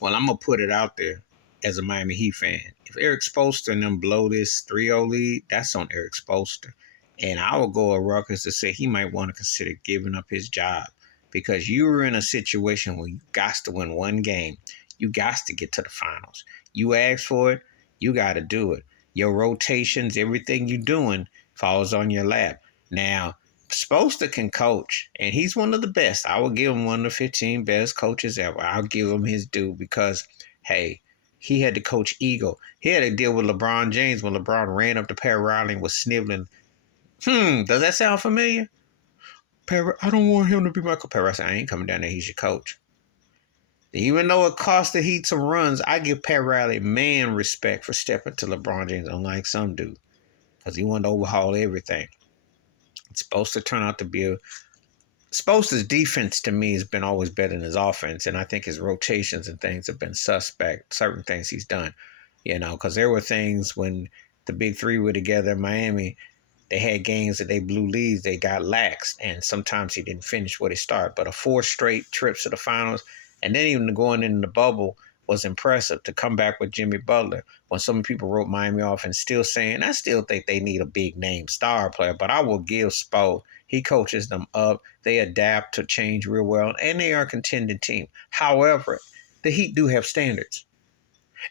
Well, I'm gonna put it out there as a Miami Heat fan. If Eric Spoelstra and them blow this 3-0 lead, that's on Eric Spoelstra. And I will go a ruckus to say he might want to consider giving up his job because you were in a situation where you got to win one game. You got to get to the finals. You asked for it, you got to do it. Your rotations, everything you're doing falls on your lap. Now, Spoelstra can coach, and he's one of the best. I will give him one of the 15 best coaches ever. I'll give him his due because, hey, he had to coach ego. He had to deal with LeBron James when LeBron ran up to Pat Riley and was sniveling. Does that sound familiar? I don't want him to be my coach. Pat Riley said, I ain't coming down there. He's your coach. Even though it cost the Heat some runs, I give Pat Riley man respect for stepping to LeBron James, unlike some do, because he wanted to overhaul everything. It's supposed to turn out to be a Spoelstra's defense to me has been always better than his offense, and I think his rotations and things have been suspect. Certain things he's done, because there were things when the big three were together in Miami, they had games that they blew leads, they got laxed, and sometimes he didn't finish what he started. But 4 straight trips to the finals, and then even going in the bubble was impressive to come back with Jimmy Butler when some people wrote Miami off and still saying, I still think they need a big name star player, but I will give Spo. He coaches them up. They adapt to change real well, and they are a contending team. However, the Heat do have standards.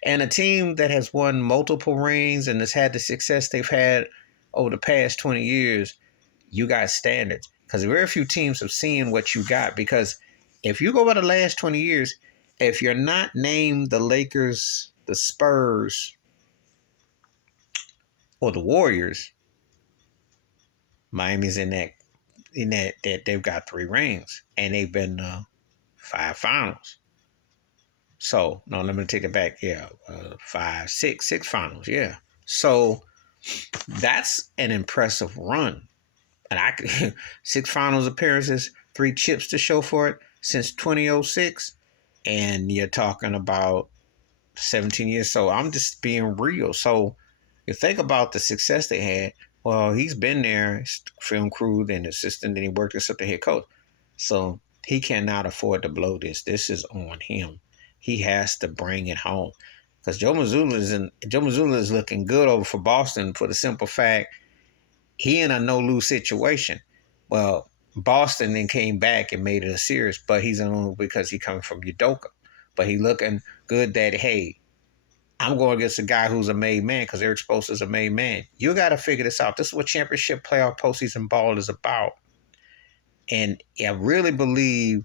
And a team that has won multiple rings and has had the success they've had over the past 20 years, you got standards. Because very few teams have seen what you got. Because if you go by the last 20 years, if you're not named the Lakers, the Spurs, or the Warriors, Miami's in that they've got 3 rings and they've been 5 finals. So no, let me take it back. Yeah, 6 finals. Yeah. So that's an impressive run, and I could 6 finals appearances, 3 chips to show for it since 2006, and you're talking about 17 years. So I'm just being real. So you think about the success they had. Well, he's been there, film crew, then assistant, then he worked as the head coach. So he cannot afford to blow this. This is on him. He has to bring it home. Because Joe Mazzulla is looking good over for Boston for the simple fact he in a no-lose situation. Well, Boston then came back and made it a series, but he's in because he coming from Udoka. But he looking good that, hey, I'm going against a guy who's a made man because Eric Spoelstra's a made man. You got to figure this out. This is what championship playoff postseason ball is about. And I really believe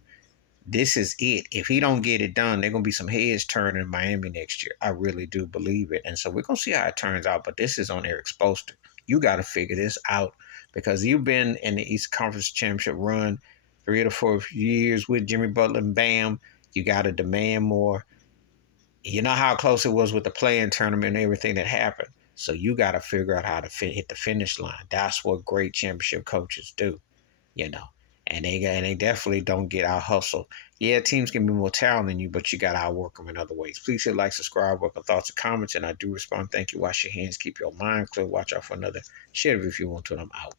this is it. If he don't get it done, there going to be some heads turning in Miami next year. I really do believe it. And so we're going to see how it turns out. But this is on Eric Spoelstra. You got to figure this out because you've been in the East Conference Championship run 3 to 4 years with Jimmy Butler and Bam. You got to demand more. You know how close it was with the play-in tournament and everything that happened. So you got to figure out how to hit the finish line. That's what great championship coaches do, And they definitely don't get out hustled. Yeah, teams can be more talented than you, but you got to outwork them in other ways. Please hit like, subscribe, welcome thoughts and comments, and I do respond. Thank you. Wash your hands, keep your mind clear. Watch out for another shit if you want to. I'm out.